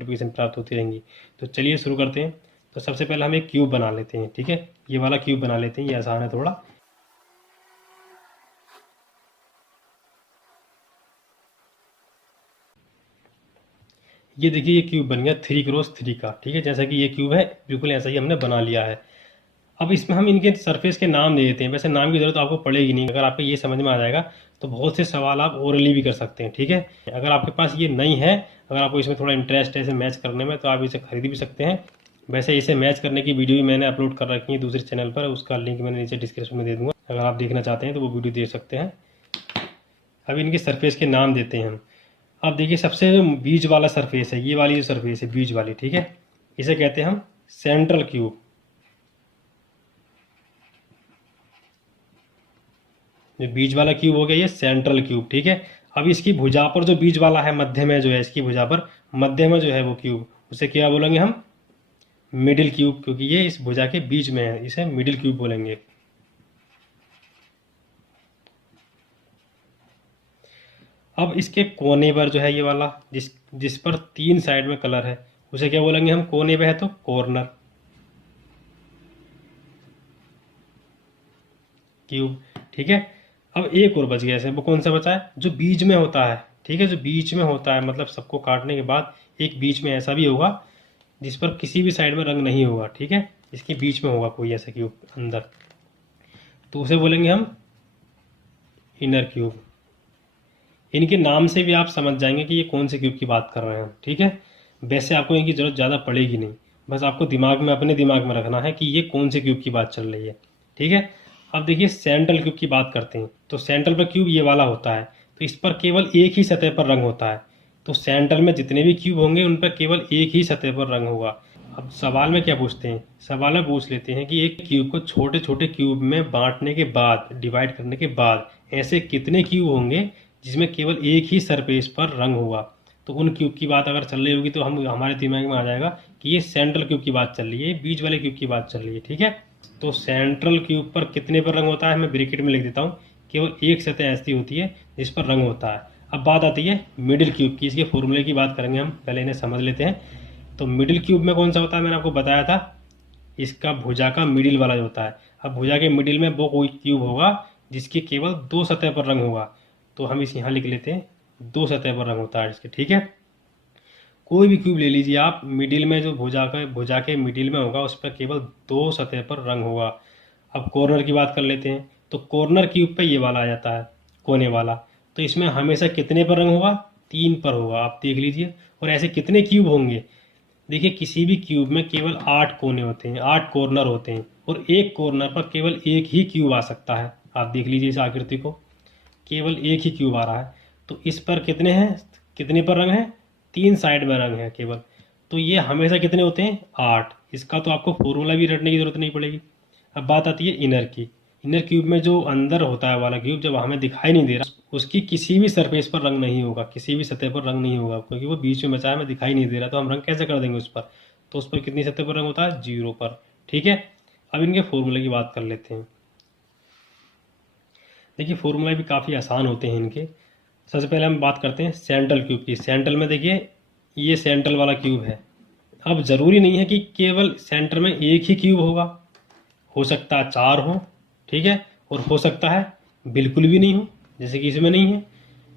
Notification प्राप्त होती रहेंगी। तो चलिए शुरू करते हैं। तो सबसे पहले हम एक क्यूब बना लेते हैं, ठीक है, ये वाला क्यूब बना लेते हैं, ये आसान है थोड़ा। ये देखिए ये क्यूब बन गया 3x3 का, ठीक है, जैसा कि ये क्यूब है बिल्कुल ऐसा ही हमने बना लिया है। अब इसमें हम इनके सरफेस के नाम दे देते हैं। वैसे नाम की जरूरत आपको पड़ेगी नहीं, अगर आपको ये समझ में आ जाएगा तो बहुत से सवाल आप ओरली भी कर सकते हैं, ठीक है। अगर आपके पास ये नहीं है, अगर आपको इसमें थोड़ा इंटरेस्ट है इसे मैच करने में, तो आप इसे खरीद भी सकते हैं। वैसे इसे मैच करने की वीडियो भी मैंने अपलोड कर रखी है दूसरे चैनल पर, उसका लिंक मैंने नीचे डिस्क्रिप्शन में दे दूंगा, अगर आप देखना चाहते हैं तो वो वीडियो देख सकते हैं। अब इनके सरफेस के नाम देते हैं हम। अब देखिए सबसे जो बीच वाला सरफेस है, ये वाली जो सरफेस है बीच वाली, ठीक है, इसे कहते हैं हम सेंट्रल क्यूब। जो बीच वाला क्यूब हो गया ये सेंट्रल क्यूब, ठीक है। अब इसकी भुजा पर जो बीच वाला है, मध्य में जो है, इसकी भुजा पर मध्य में जो है वो क्यूब, उसे क्या बोलेंगे हम? मिडिल क्यूब, क्योंकि ये इस भुजा के बीच में है, इसे मिडिल क्यूब बोलेंगे। अब इसके कोने पर जो है ये वाला, जिस जिस पर 3 साइड में कलर है, उसे क्या बोलेंगे हम? कोने पे है तो कॉर्नर क्यूब, ठीक है। अब एक और बच गया ऐसे, वो कौन सा बचा है? जो बीच में होता है, ठीक है, जो बीच में होता है, मतलब सबको काटने के बाद एक बीच में ऐसा भी होगा जिस पर किसी भी साइड में रंग नहीं होगा, ठीक है, इसके बीच में होगा कोई ऐसा क्यूब अंदर, तो उसे बोलेंगे हम इनर क्यूब। इनके नाम से भी आप समझ जाएंगे कि ये कौन से क्यूब की बात कर रहे हैं हम, ठीक है। वैसे आपको इनकी जरूरत ज़्यादा पड़ेगी नहीं, बस आपको दिमाग में, अपने दिमाग में रखना है कि ये कौन से क्यूब की बात चल रही है, ठीक है। अब देखिए सेंट्रल क्यूब की बात करते हैं। तो सेंट्रल पर क्यूब ये वाला होता है, तो इस पर केवल एक ही सतह पर रंग होता है। तो सेंट्रल में जितने भी क्यूब होंगे उन पर केवल एक ही सतह पर रंग होगा। अब सवाल में क्या पूछते हैं? सवाल में पूछ लेते हैं कि एक क्यूब को छोटे छोटे क्यूब में बांटने के बाद, डिवाइड करने के बाद, ऐसे कितने क्यूब होंगे जिसमें केवल एक ही सरफेस पर रंग होगा। तो उन क्यूब की बात अगर चल रही होगी तो हम, हमारे दिमाग में आ जाएगा कि ये सेंट्रल क्यूब की बात चल रही है, बीच वाले क्यूब की बात चल रही है, ठीक है। तो सेंट्रल क्यूब पर कितने पर रंग होता है, मैं ब्रैकेट में लिख देता हूँ, केवल एक सतह ऐसी होती है जिस पर रंग होता है। अब बात आती है मिडिल क्यूब की, इसके फॉर्मूले की बात करेंगे हम, पहले इन्हें समझ लेते हैं। तो मिडिल क्यूब में कौन सा होता है? मैंने आपको बताया था, इसका भुजा का मिडिल वाला जो होता है। अब भुजा के मिडिल में वो कोई क्यूब होगा जिसकी केवल 2 सतह पर रंग होगा, तो हम इस यहाँ लिख लेते हैं 2 सतह पर रंग होता है इसके, ठीक है। कोई भी क्यूब ले लीजिए आप, मिडिल में जो भुजा के मिडिल में होगा उस पर केवल 2 सतह पर रंग होगा। अब कॉर्नर की बात कर लेते हैं। तो कॉर्नर क्यूब पे ये वाला आ जाता है, कोने वाला। तो इसमें हमेशा कितने पर रंग होगा? 3 पर होगा, आप देख लीजिए। और ऐसे कितने क्यूब होंगे? देखिए किसी भी क्यूब में केवल 8 कोने होते हैं, 8 कॉर्नर होते हैं, और एक कॉर्नर पर केवल एक ही क्यूब आ सकता है। आप देख लीजिए इस आकृति को, केवल एक ही क्यूब आ रहा है। तो इस पर कितने हैं, कितने पर रंग है? 3 साइड में रंग है केवल। तो ये हमेशा कितने होते हैं? 8। इसका तो आपको फॉर्मूला भी रटने की जरूरत नहीं पड़ेगी। अब बात आती है इनर की। इनर क्यूब में जो अंदर होता है वाला क्यूब, जब हमें दिखाई नहीं दे रहा, उसकी किसी भी सरफेस पर रंग नहीं होगा, किसी भी सतह पर रंग नहीं होगा, क्योंकि वो बीच में बचा है, हमें दिखाई नहीं दे रहा, तो हम रंग कैसे कर देंगे उस पर? तो उस पर कितनी सतह पर रंग होता है? 0 पर, ठीक है। अब इनके फॉर्मूले की बात कर लेते हैं। देखिए फॉर्मूला भी काफ़ी आसान होते हैं इनके। सबसे पहले हम बात करते हैं सेंट्रल क्यूब की। सेंट्रल में देखिए ये सेंट्रल वाला क्यूब है। अब ज़रूरी नहीं है कि केवल सेंटर में एक ही क्यूब होगा, हो सकता है 4 हो, ठीक है, और हो सकता है बिल्कुल भी नहीं हो, जैसे कि इसमें नहीं है,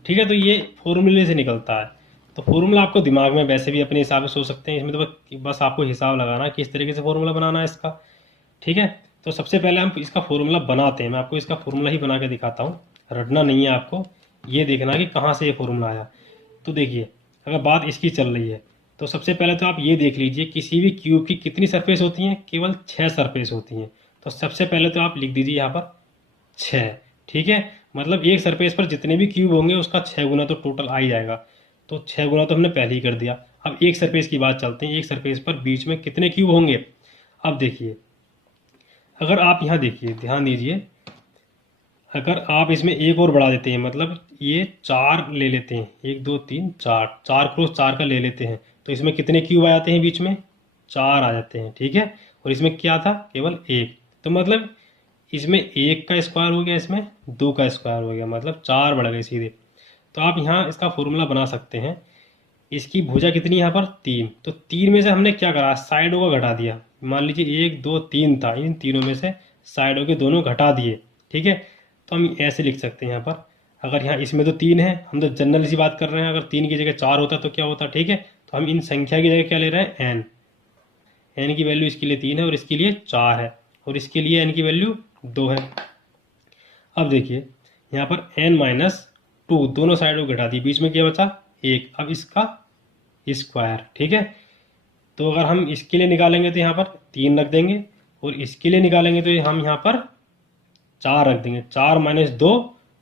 ठीक है। तो ये फॉर्मूले से निकलता है। तो फॉर्मूला आपको दिमाग में वैसे भी अपने हिसाब से सोच सकते हैं, इसमें तो बस आपको हिसाब लगाना कि इस तरीके से फॉर्मूला बनाना है इसका, ठीक है। तो सबसे पहले हम इसका फॉर्मूला बनाते हैं। मैं आपको इसका फॉर्मूला ही बना के दिखाता हूँ, रटना नहीं है आपको, ये देखना कि कहाँ से ये फॉर्मूला आया। तो देखिए अगर बात इसकी चल रही है, तो सबसे पहले तो आप ये देख लीजिए किसी भी क्यूब की कितनी सरफेस होती हैं? केवल 6 सरफेस होती हैं। तो सबसे पहले तो आप लिख दीजिए यहाँ पर 6, ठीक है। मतलब एक सरफेस पर जितने भी क्यूब होंगे उसका 6 गुना तो टोटल आ ही जाएगा। तो 6 गुना तो हमने पहले ही कर दिया। अब एक सरफेस की बात चलते हैं, एक सरफेस पर बीच में कितने क्यूब होंगे? अब देखिए, अगर आप यहाँ देखिए, ध्यान दीजिए, अगर आप इसमें एक और बढ़ा देते हैं, मतलब ये 4 ले लेते हैं, 1 2 3 4, 4x4 का ले लेते हैं, तो इसमें कितने क्यूब आ जाते हैं? बीच में 4 आ जाते हैं, ठीक है। और इसमें क्या था? केवल 1। तो मतलब इसमें 1 का स्क्वायर हो गया, इसमें 2 का स्क्वायर हो गया, मतलब 4 बढ़ गए सीधे। तो आप यहाँ इसका फॉर्मूला बना सकते हैं। इसकी भुजा कितनी यहाँ पर 3, तो 3 में से हमने क्या करा, साइडों को घटा दिया। मान लीजिए 1 2 3 था, इन तीनों में से साइडों के दोनों घटा दिए। ठीक है, तो हम ऐसे लिख सकते हैं यहाँ पर, अगर यहाँ इसमें तो 3 है, हम तो जनरल सी बात कर रहे हैं, अगर 3 की जगह 4 होता तो क्या होता। ठीक है, तो हम इन संख्या की जगह क्या ले रहे हैं, n की वैल्यू इसके लिए 3 है और इसके लिए 4 है, और इसके लिए n की वैल्यू 2 है। अब देखिए यहाँ पर n-2 दोनों साइडों को घटा दी, बीच में क्या बचा 1, अब इसका स्क्वायर। ठीक है, तो अगर हम इसके लिए निकालेंगे तो यहाँ पर 3 रख देंगे, और इसके लिए निकालेंगे तो हम यहाँ पर 4 रख देंगे। 4 - 2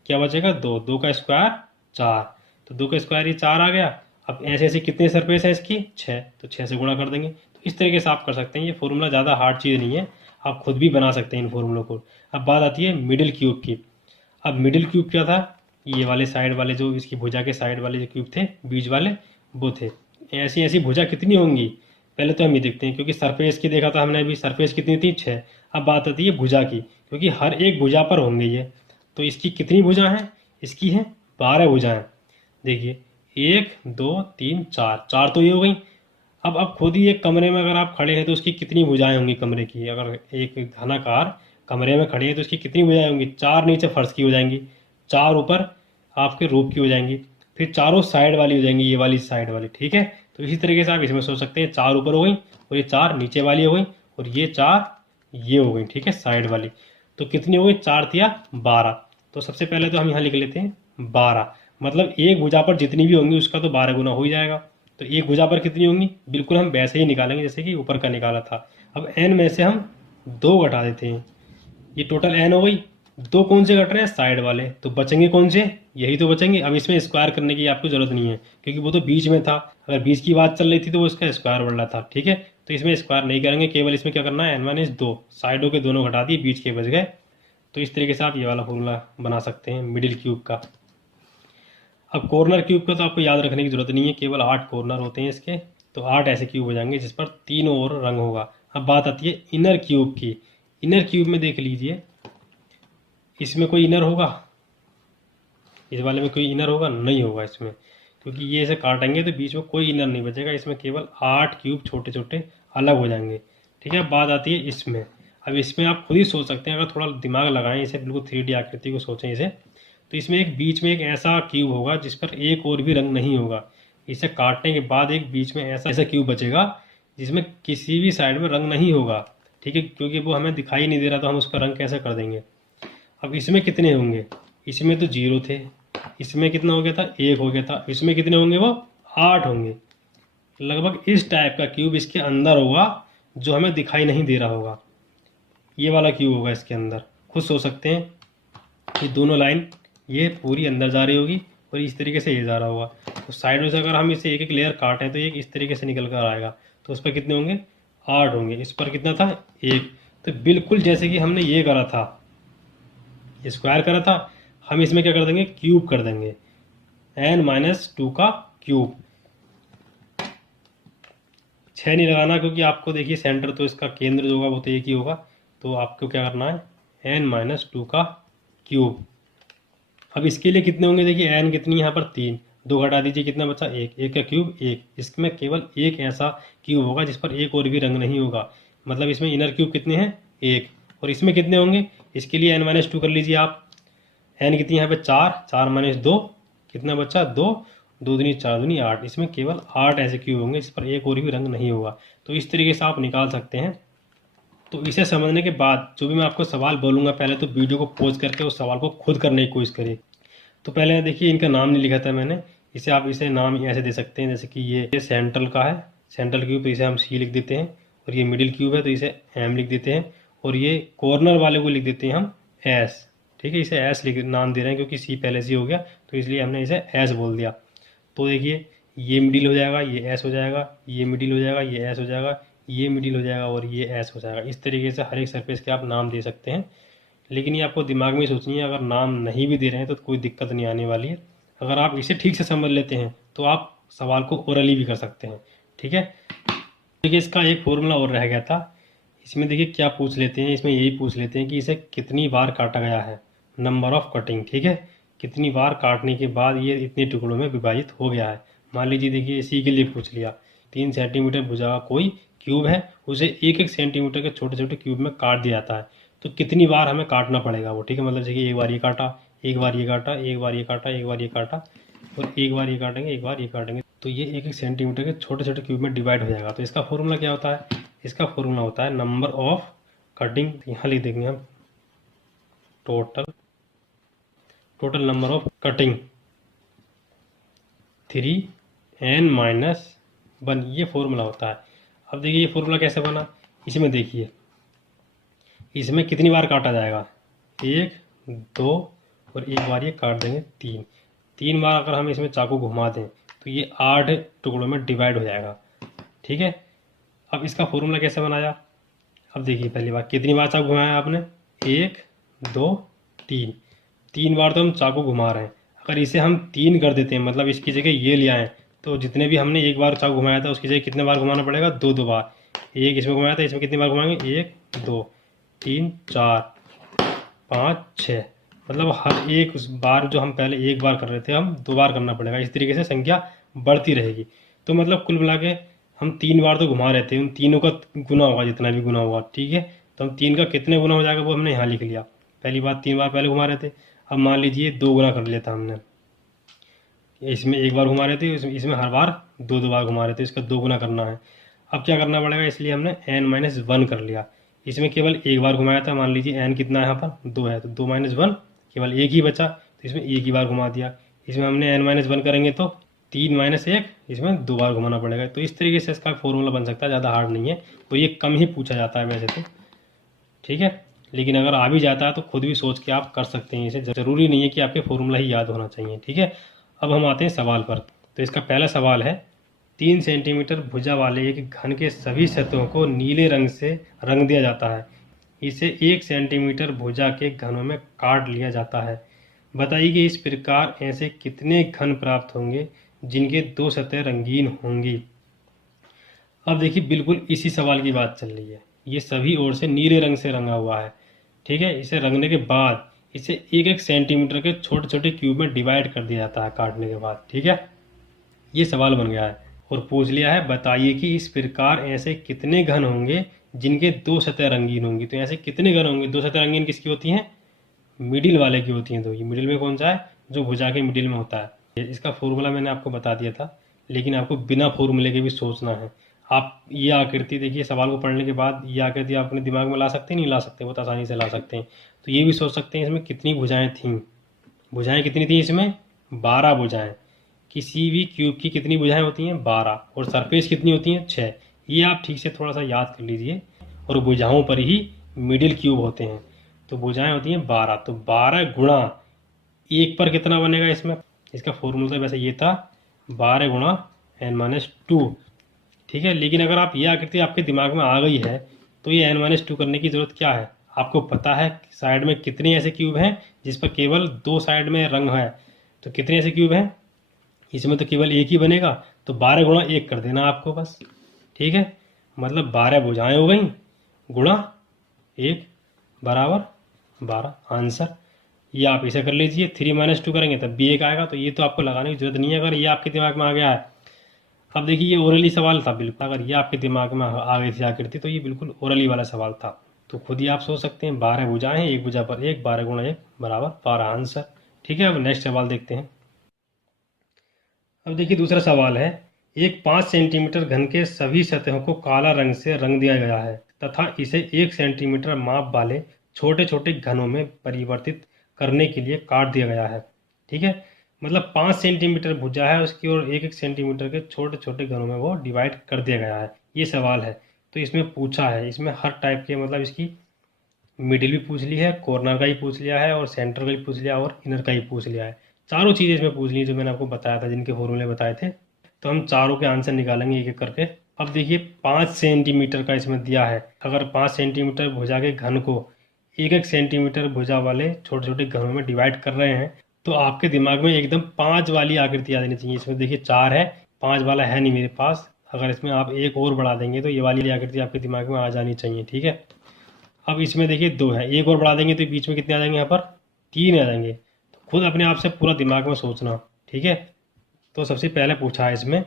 क्या बचेगा, 2, 2 का स्क्वायर 4, तो 2 का स्क्वायर ये 4 आ गया। अब ऐसे ऐसे कितने सरफेस है इसकी, 6, तो 6 से गुणा कर देंगे। तो इस तरीके से आप कर सकते हैं, ये फॉर्मूला ज़्यादा हार्ड चीज़ नहीं है, आप खुद भी बना सकते हैं इन फॉर्मूलों को। अब बात आती है मिडिल क्यूब की। अब मिडिल क्यूब क्या था, ये वाले साइड वाले जो इसकी भुजा के साइड वाले जो क्यूब थे, बीच वाले वो थे। ऐसी ऐसी भुजा कितनी होंगी, पहले तो हम ये देखते हैं, क्योंकि सरफेस की देखा था हमने अभी, सरफेस कितनी थी 6। अब बात आती है भुजा की, क्योंकि हर एक भुजा पर होंगे ये, तो इसकी कितनी भुजा हैं, इसकी है 12 भुजाएं। देखिए 1 2 3 4, 4 तो ये हो गई। अब खुद ही एक कमरे में अगर आप खड़े हैं तो उसकी कितनी भुजाएं होंगी कमरे की, अगर एक घनाकार कमरे में खड़े हैं तो उसकी कितनी भुजाएं होंगी, 4 नीचे फर्श की हो जाएंगी, 4 ऊपर आपके रूप की हो जाएंगी, फिर चारों साइड वाली हो जाएंगी, ये वाली साइड वाली। ठीक है, तो इसी तरीके से आप इसमें सोच सकते हैं, 4 ऊपर हो गई और ये 4 नीचे वाली हो गई, और ये 4 ये हो गई। ठीक है, साइड वाली, तो कितनी हो गई, 4 तिया 12। तो सबसे पहले तो हम यहाँ लिख लेते हैं 12, मतलब एक भुजा पर जितनी भी होंगी उसका तो 12 गुना हो ही जाएगा। तो एक भुजा पर कितनी होंगी, बिल्कुल हम वैसे ही निकालेंगे जैसे कि ऊपर का निकाला था। अब n में से हम 2 घटा देते हैं, ये टोटल n हो गई। 2 कौन से घट रहे हैं, साइड वाले, तो बचेंगे कौन से, यही तो बचेंगे। अब इसमें स्क्वायर करने की आपको जरूरत नहीं है, क्योंकि वो तो बीच में था, अगर बीच की बात चल रही थी तो वो इसका स्क्वायर बढ़ रहा था। ठीक है, तो इसमें स्क्वायर नहीं करेंगे, केवल इसमें क्या करना है, n-2, साइडों के दोनों घटा दिए, बीच के बच गए। तो इस तरीके से आप ये वाला फॉर्मूला बना सकते हैं मिडिल क्यूब का। अब कॉर्नर क्यूब का तो आपको याद रखने की जरूरत नहीं है, केवल 8 कॉर्नर होते हैं इसके, तो 8 ऐसे क्यूब हो जाएंगे जिस पर तीनों ओर रंग होगा। अब बात आती है इनर क्यूब की। इनर क्यूब में देख लीजिए, इसमें कोई इनर होगा, इस वाले में कोई इनर होगा, नहीं होगा इसमें, क्योंकि ये ऐसे काटेंगे तो बीच में कोई इनर नहीं बचेगा, इसमें केवल 8 क्यूब छोटे छोटे अलग हो जाएंगे। ठीक है, बात आती है इसमें। अब इसमें आप खुद ही सोच सकते हैं, अगर थोड़ा दिमाग लगाएं, इसे बिल्कुल 3D आकृति को सोचें इसे, तो इसमें एक बीच में एक ऐसा क्यूब होगा जिस पर एक और भी रंग नहीं होगा। इसे काटने के बाद एक बीच में ऐसा ऐसा क्यूब बचेगा जिसमें किसी भी साइड में रंग नहीं होगा। ठीक है, क्योंकि वो हमें दिखाई नहीं दे रहा, तो हम उसका रंग कैसे कर देंगे। अब इसमें कितने होंगे, इसमें तो 0 थे, इसमें कितना हो गया था, 1 हो गया था, इसमें कितने होंगे, वो 8 होंगे। लगभग इस टाइप का क्यूब इसके अंदर होगा जो हमें दिखाई नहीं दे रहा होगा, ये वाला क्यूब होगा इसके अंदर। खुद सोच सकते हैं, ये दोनों लाइन ये पूरी अंदर जा रही होगी और इस तरीके से ये जा रहा होगा, तो साइडों से अगर हम इसे एक एक लेयर काटें तो ये इस तरीके से निकल कर आएगा, तो उस पर कितने होंगे, 8 होंगे। इस पर कितना था, 1। तो बिल्कुल जैसे कि हमने ये करा था, ये स्क्वायर करा था, हम इसमें क्या कर देंगे, क्यूब कर देंगे, n-2 का क्यूब। 6 नहीं लगाना, क्योंकि आपको देखिए सेंटर तो इसका केंद्र जो होगा वो तो एक ही होगा, तो आपको क्या करना है, n-2 का क्यूब। अब इसके लिए कितने होंगे, देखिए n कितनी यहाँ पर 3, 2 घटा दीजिए, कितना बचा, 1, 1 का क्यूब 1। इसमें केवल एक ऐसा क्यूब होगा जिस पर एक और भी रंग नहीं होगा, मतलब इसमें इनर क्यूब कितने हैं, 1। और इसमें कितने होंगे, इसके लिए n-2 कर लीजिए आप। n कितनी यहाँ पे 4, 4 - 2 कितना बचा, 2, 2 दूनी 4 दूनी 8। इसमें केवल 8 ऐसे क्यूब होंगे जिस पर एक और भी रंग नहीं होगा। तो इस तरीके से आप निकाल सकते हैं। तो इसे समझने के बाद जो भी मैं आपको सवाल बोलूँगा, पहले तो वीडियो को पॉज करके उस सवाल को खुद करने की कोशिश करिए। तो पहले देखिए, इनका नाम नहीं लिखा था मैंने, इसे आप इसे नाम ऐसे दे सकते हैं, जैसे कि ये सेंट्रल का है, सेंट्रल क्यूब, तो इसे हम C लिख देते हैं, और ये मिडिल क्यूब है तो इसे M लिख देते हैं, और ये कॉर्नर वाले को लिख देते हैं हम S। ठीक है, इसे S लिख नाम दे रहे हैं क्योंकि C पहले से हो गया, तो इसलिए हमने इसे S बोल दिया। तो देखिए ये मिडिल हो जाएगा, ये S हो जाएगा, ये मिडिल हो जाएगा, ये S हो जाएगा, ये मिडिल हो जाएगा, और ये S हो जाएगा। इस तरीके से हर एक सरफेस के आप नाम दे सकते हैं, लेकिन ये आपको दिमाग में सोचनी है, अगर नाम नहीं भी दे रहे हैं तो कोई दिक्कत नहीं आने वाली है। अगर आप इसे ठीक से समझ लेते हैं तो आप सवाल को ओरली भी कर सकते हैं। ठीक है, देखिए इसका एक फॉर्मूला और रह गया था, इसमें देखिए क्या पूछ लेते हैं, इसमें यही पूछ लेते हैं कि इसे कितनी बार काटा गया है, नंबर ऑफ कटिंग। ठीक है, कितनी बार काटने के बाद ये इतने टुकड़ों में विभाजित हो गया है, मान लीजिए देखिए इसी के लिए पूछ लिया, 3 सेंटीमीटर भुजा का कोई क्यूब है, उसे 1-1 सेंटीमीटर के छोटे छोटे क्यूब में काट दिया जाता है। तो कितनी बार हमें काटना पड़ेगा वो, ठीक है। मतलब देखिए एक बार ये काटा, एक बार ये काटा, एक बार ये काटा, एक बार ये काटा, और एक बार ये काटेंगे, एक बार ये काटेंगे, तो ये 1-1 सेंटीमीटर के छोटे छोटे क्यूब में डिवाइड हो जाएगा। तो इसका फॉर्मूला क्या होता है? इसका फॉर्मूला होता है नंबर ऑफ कटिंग, यहाँ लिख देंगे हम total number of cutting 3n-1, ये फॉर्मूला होता है। अब देखिए ये फॉर्मूला कैसे बना, इसमें देखिए इसमें कितनी बार काटा जाएगा, 1, 2 और एक बार ये काट देंगे 3 बार अगर हम इसमें चाकू घुमा दें तो ये 8 टुकड़ों में डिवाइड हो जाएगा, ठीक है। अब इसका फॉर्मूला कैसे बनाया, अब देखिए पहली बार कितनी बार चाकू घुमाया आपने, 1, 2, 3 बार तो हम चाकू घुमा रहे हैं। अगर इसे हम 3 कर देते हैं, मतलब इसकी जगह ये ले आए, तो जितने भी हमने एक बार चाकू घुमाया था उसकी जगह कितने बार घुमाना पड़ेगा, 2 बार। एक इसमें घुमाया था, इसमें कितनी बार घुमाएंगे, 1, 2, 3, 4, 5, 6, मतलब हर एक उस बार जो हम पहले एक बार कर रहे थे हम 2 बार करना पड़ेगा। इस तरीके से संख्या बढ़ती रहेगी। तो मतलब कुल मिला के हम 3 बार तो घुमा रहे थे, उन तीनों का गुना होगा, जितना भी गुना होगा, ठीक है। तो हम 3 का कितने गुना हो जाएगा वो हमने यहाँ लिख लिया। पहली बार 3 बार पहले घुमा रहे थे, अब मान लीजिए 2 गुना कर लिया था हमने, इसमें एक बार घुमा रहे थे, इसमें हर बार 2 बार घुमा रहे थे, इसका 2 गुना करना है। अब क्या करना पड़ेगा, इसलिए हमने n-1 कर लिया। इसमें केवल एक बार घुमाया था, मान लीजिए n कितना है यहाँ पर, 2 है, तो 2-1 केवल एक ही बचा, तो इसमें एक ही बार घुमा दिया। इसमें हमने n-1 करेंगे तो 3-1, इसमें 2 बार घुमाना पड़ेगा। तो इस तरीके से इसका फॉर्मूला बन सकता है, ज़्यादा हार्ड नहीं है। तो ये कम ही पूछा जाता है वैसे तो, ठीक है। लेकिन अगर आ भी जाता है तो खुद भी सोच के आप कर सकते हैं इसे, ज़रूरी नहीं है कि आपके फॉर्मूला ही याद होना चाहिए, ठीक है। अब हम आते हैं सवाल पर। तो इसका पहला सवाल है, 3 सेंटीमीटर भुजा वाले एक घन के सभी सतहों को नीले रंग से रंग दिया जाता है। इसे 1 सेंटीमीटर भुजा के घनों में काट लिया जाता है। बताइए कि इस प्रकार ऐसे कितने घन प्राप्त होंगे जिनके 2 सतहें रंगीन होंगी। अब देखिए बिल्कुल इसी सवाल की बात चल रही है। ये सभी ओर से नीले रंग से रंगा हुआ है, ठीक है। इसे रंगने के बाद इसे 1-1 सेंटीमीटर के छोटे छोटे क्यूब में डिवाइड कर दिया जाता है काटने के बाद, ठीक है। ये सवाल बन गया है और पूछ लिया है, बताइए कि इस प्रकार ऐसे कितने घन होंगे जिनके 2 सतह रंगीन होंगी। तो ऐसे कितने घन होंगे, 2 सतह रंगीन किसकी होती हैं, मिडिल वाले की होती हैं। तो ये मिडिल में कौन सा है, जो भुजा के मिडिल में होता है। इसका फॉर्मूला मैंने आपको बता दिया था, लेकिन आपको बिना फॉर्मूले के भी सोचना है। आप ये आकृति देखिए, सवाल को पढ़ने के बाद ये आकृति आप अपने दिमाग में ला सकते हैं, नहीं ला सकते, बहुत आसानी से ला सकते हैं। तो ये भी सोच सकते हैं इसमें कितनी भुजाएं थीं। भुजाएं कितनी थी इसमें, 12 भुजाएं। किसी भी क्यूब की कितनी भुजाएं होती हैं, 12, और सरफेस कितनी होती हैं, 6। ये आप ठीक से थोड़ा सा याद कर लीजिए। और भुजाओं पर ही मिडिल क्यूब होते हैं। तो भुजाएं होती हैं 12, तो 12 गुणा 1 पर कितना बनेगा इसमें, इसका फॉर्मूला वैसे ये था 12 गुणा n-2, ठीक है। लेकिन अगर आप ये आकृति आपके दिमाग में आ गई है तो ये n-2 करने की ज़रूरत क्या है, आपको पता है साइड में कितने ऐसे क्यूब हैं जिस पर केवल 2 साइड में रंग है। तो कितने ऐसे क्यूब हैं, इसमें तो केवल एक ही बनेगा, तो 12 गुणा 1 कर देना आपको बस, ठीक है। मतलब 12 भुजाएं हो गई गुणा 1 बराबर 12, आंसर। ये आप इसे कर लीजिए, 3-2 करेंगे तब भी 1 आएगा। तो ये तो आपको लगाने की जरूरत नहीं है अगर ये आपके दिमाग में आ गया है। अब देखिए ये ओरली सवाल था बिल्कुल, अगर ये आपके दिमाग में आ गई थी आकृति तो ये बिल्कुल ओरली वाला सवाल था। तो खुद ही आप सोच सकते हैं, 12 भुजाएं हैं, एक भुजा पर 1, 12 गुणा 1 बराबर 12, आंसर, ठीक है। अब नेक्स्ट सवाल देखते हैं। अब देखिए दूसरा सवाल है, एक 5 सेंटीमीटर घन के सभी सतहों को काला रंग से रंग दिया गया है तथा इसे 1 सेंटीमीटर माप वाले छोटे छोटे घनों में परिवर्तित करने के लिए काट दिया गया है, ठीक है। मतलब 5 सेंटीमीटर भुजा है उसकी, और 1-1 सेंटीमीटर के छोटे छोटे घनों में वो डिवाइड कर दिया गया है। ये सवाल है। तो इसमें पूछा है, इसमें हर टाइप के, मतलब इसकी मिडिल भी पूछ ली है, कॉर्नर का ही पूछ लिया है, और सेंटर का ही पूछ लिया, और इनर का ही पूछ लिया है। चारों चीज़ें इसमें पूछ ली जो मैंने आपको बताया था, जिनके फॉर्मूले बताए थे। तो हम चारों के आंसर निकालेंगे एक एक करके। अब देखिए 5 सेंटीमीटर का इसमें दिया है। अगर 5 सेंटीमीटर भुजा के घन को 1-1 सेंटीमीटर भुजा वाले छोटे छोटे घनों में डिवाइड कर रहे हैं, तो आपके दिमाग में एकदम 5 वाली आकृति आ जानी चाहिए। इसमें देखिए 4 है, 5 वाला है नहीं मेरे पास। अगर इसमें आप एक और बढ़ा देंगे तो ये वाली आकृति आपके दिमाग में आ जानी चाहिए, ठीक है। अब इसमें देखिए 2 है, एक और बढ़ा देंगे तो बीच में कितने आ जाएंगे, यहाँ पर 3 आ जाएंगे। तो खुद अपने आप से पूरा दिमाग में सोचना, ठीक है। तो सबसे पहले पूछा है इसमें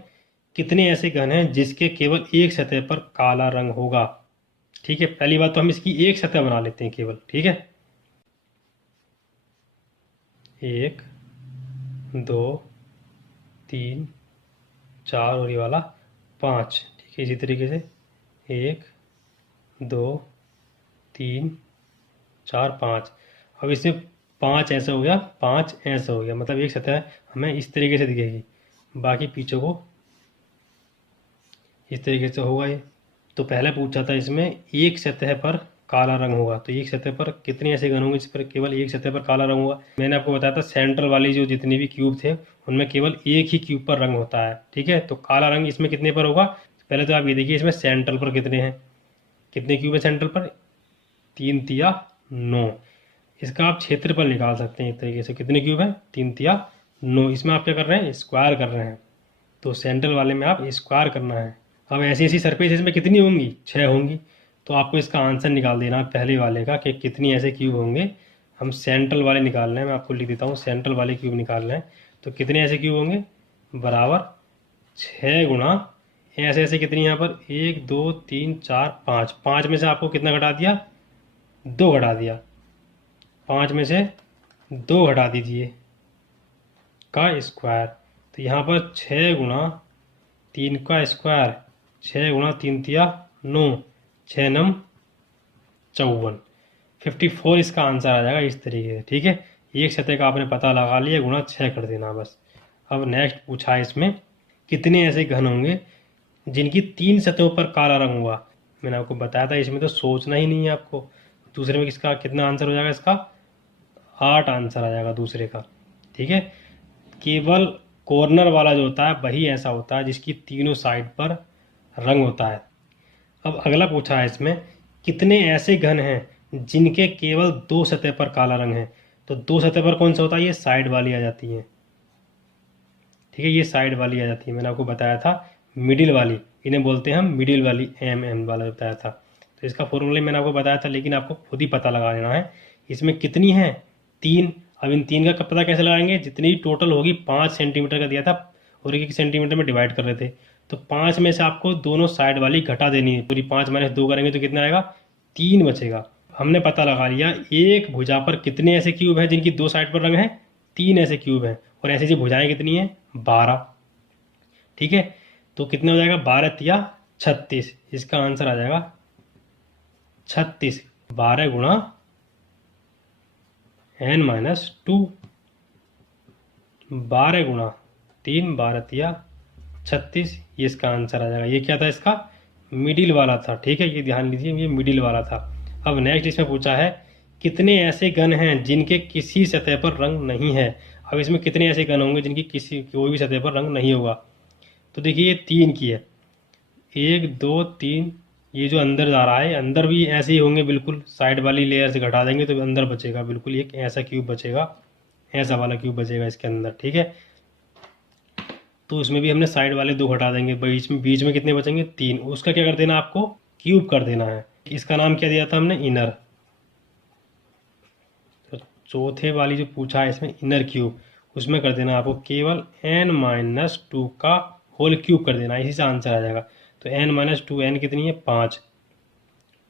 कितने ऐसे घन हैं जिसके केवल एक सतह पर काला रंग होगा। ठीक है, पहली बात तो हम इसकी एक सतह बना लेते हैं केवल। ठीक है, 1 2 3 4 और ये वाला 5। ठीक है, इसी तरीके से 1 2 3 4 5। अब इसमें 5 ऐसा हो गया, 5 ऐसा हो गया, मतलब एक सतह हमें इस तरीके से दिखेगी, बाकी पीछे को इस तरीके से होगा ये। तो पहले पूछा था इसमें एक सतह पर काला रंग होगा, तो एक सतह पर कितने ऐसे घन होंगे जिस पर केवल एक सतह पर काला रंग होगा। मैंने आपको बताया था सेंटर वाली जो जितनी भी क्यूब थे उनमें केवल एक ही क्यूब पर रंग होता है। ठीक है, तो काला रंग इसमें कितने पर होगा, पहले तो आप ये देखिए इसमें सेंटर पर कितने हैं, कितने क्यूब है सेंटर पर, 3 तिया 9। इसका आप क्षेत्रफल निकाल सकते हैं एक तरीके से, कितने क्यूब है, 3 तिया 9। इसमें आप क्या कर रहे हैं, स्क्वायर कर रहे हैं, तो सेंट्रल वाले में आप स्क्वायर करना है। अब ऐसी ऐसी सरफेस इसमें कितनी होंगी, 6 होंगी, तो आपको इसका आंसर निकाल देना पहले वाले का कि कितनी ऐसे क्यूब होंगे। हम सेंट्रल वाले निकालना है, मैं आपको लिख देता हूँ, सेंट्रल वाले क्यूब निकालना है। तो कितने ऐसे क्यूब होंगे, बराबर 6 गुणा ऐसे ऐसे कितनी यहाँ पर, 1 2 3 4 5। 5 में से आपको कितना घटा दिया, 2 घटा दिया, 5 में से 2 घटा दीजिए का स्क्वायर। तो यहाँ पर 6 गुणा 3 का स्क्वायर, 6 गुणा 3 तिया 9, 6 नम 54, 54 इसका आंसर आ जाएगा इस तरीके से। ठीक है, एक सतह का आपने पता लगा लिया, गुणा 6 कर देना बस। अब नेक्स्ट पूछा है इसमें कितने ऐसे घन होंगे जिनकी 3 सतहों पर काला रंग हुआ। मैंने आपको बताया था इसमें तो सोचना ही नहीं है आपको। दूसरे में किसका कितना आंसर हो जाएगा, इसका 8 आंसर आ जाएगा दूसरे का। ठीक है, केवल कॉर्नर वाला जो होता है वही ऐसा होता है जिसकी तीनों साइड पर रंग होता है। अब अगला पूछा है इसमें कितने ऐसे घन हैं जिनके केवल 2 सतह पर काला रंग है। तो 2 सतह पर कौन सा होता है, ये साइड वाली आ जाती है। ठीक है, ये साइड वाली आ जाती है, मैंने आपको बताया था मिडिल वाली, इन्हें बोलते हैं हम मिडिल वाली, एम वाला बताया था। तो इसका फॉर्मूला मैंने आपको बताया था, लेकिन आपको खुद ही पता लगा लेना है। इसमें कितनी है, 3। अब इन 3 का पता कैसे लगाएंगे, जितनी टोटल होगी 5 सेंटीमीटर का दिया था और 1 सेंटीमीटर में डिवाइड कर रहे थे, तो 5 में से आपको दोनों साइड वाली घटा देनी है। पूरी 5 माइनस 2 करेंगे तो कितना आएगा, 3 बचेगा। हमने पता लगा लिया एक भुजा पर कितने ऐसे क्यूब हैं जिनकी 2 साइड पर रंग है, 3 ऐसे क्यूब हैं, और ऐसी ऐसी भुजाएं कितनी हैं, 12। ठीक है, तो कितना हो जाएगा, 12 तिया 36। इसका आंसर आ जाएगा 36। 12 गुणा n-2, 12 गुणा 3, 12 तिया 36, ये इसका आंसर आ जाएगा। ये क्या था, इसका मिडिल वाला था। ठीक है, ये ध्यान लीजिए, ये मिडिल वाला था। अब नेक्स्ट इसमें पूछा है कितने ऐसे घन हैं जिनके किसी सतह पर रंग नहीं है। अब इसमें कितने ऐसे घन होंगे जिनकी किसी कोई भी सतह पर रंग नहीं होगा। तो देखिए ये 3 की है, 1 2 3, ये जो अंदर जा रहा है अंदर भी ऐसे ही होंगे, बिल्कुल साइड वाली लेयर से घटा देंगे तो अंदर बचेगा बिल्कुल एक ऐसा क्यूब बचेगा, ऐसा वाला क्यूब बचेगा इसके अंदर। ठीक है, तो इसमें भी हमने साइड वाले 2 घटा देंगे, बीच में कितने बचेंगे, 3। उसका क्या कर देना, आपको क्यूब कर देना है। इसका नाम क्या दिया था हमने, इनर। तो चौथे वाली जो पूछा है इसमें इनर क्यूब, उसमें कर देना आपको केवल n-2 का होल क्यूब कर देना, इसी से आंसर आ जाएगा। तो n-2, n कितनी है, 5।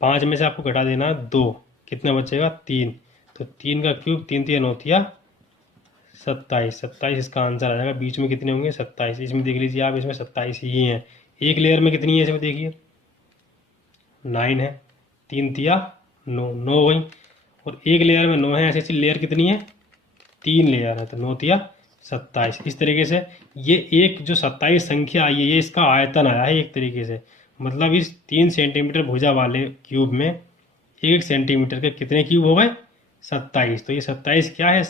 5 में से आपको घटा देना 2, कितना बचेगा, 3। तो 3 का क्यूब, 3 तिया 9 तिया 27, 27 इसका आंसर आ जाएगा। बीच में कितने होंगे, 27। इसमें देख लीजिए आप, इसमें 27 ही हैं। एक लेयर में कितनी है इसमें देखिए, 9 है, 3 तिया 9, 9 हो गई, और एक लेयर में 9 है, ऐसी ऐसी लेयर कितनी है, 3 लेयर है, तो 9 तिया 27। इस तरीके से ये एक जो 27 संख्या आई है, ये इसका आयतन आया है एक तरीके से। मतलब इस 3 सेंटीमीटर भुजा वाले क्यूब में 1 सेंटीमीटर के कितने क्यूब हो गए, 27। तो ये 27 क्या है,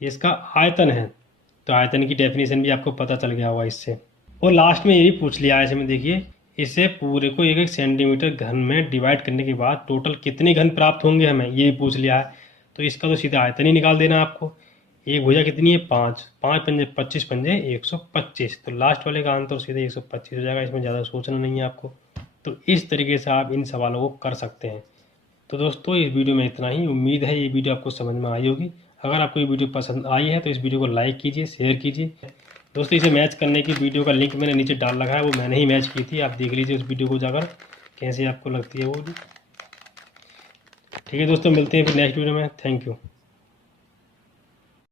ये इसका आयतन है। तो आयतन की डेफिनेशन भी आपको पता चल गया होगा इससे। और लास्ट में ये भी पूछ लिया है इसमें, देखिए इसे पूरे को 1 सेंटीमीटर घन में डिवाइड करने के बाद टोटल कितने घन प्राप्त होंगे हमें, ये भी पूछ लिया है। तो इसका तो सीधा आयतन ही निकाल देना आपको। एक भुजा कितनी है, 5, 5 पंजे 25 पंजे 125। तो लास्ट वाले का आंसर सीधे 125 हो जाएगा, इसमें ज़्यादा सोचना नहीं है आपको। तो इस तरीके से आप इन सवालों को कर सकते हैं। तो दोस्तों इस वीडियो में इतना ही। उम्मीद है ये वीडियो आपको समझ में आई होगी। अगर आपको ये वीडियो पसंद आई है तो इस वीडियो को लाइक कीजिए, शेयर कीजिए। दोस्तों इसे मैच करने की वीडियो का लिंक मैंने नीचे डाल रखा है, वो मैंने ही मैच की थी, आप देख लीजिए उस वीडियो को जाकर कैसे आपको लगती है वो। ठीक है दोस्तों, मिलते हैं फिर नेक्स्ट वीडियो में। Thank you.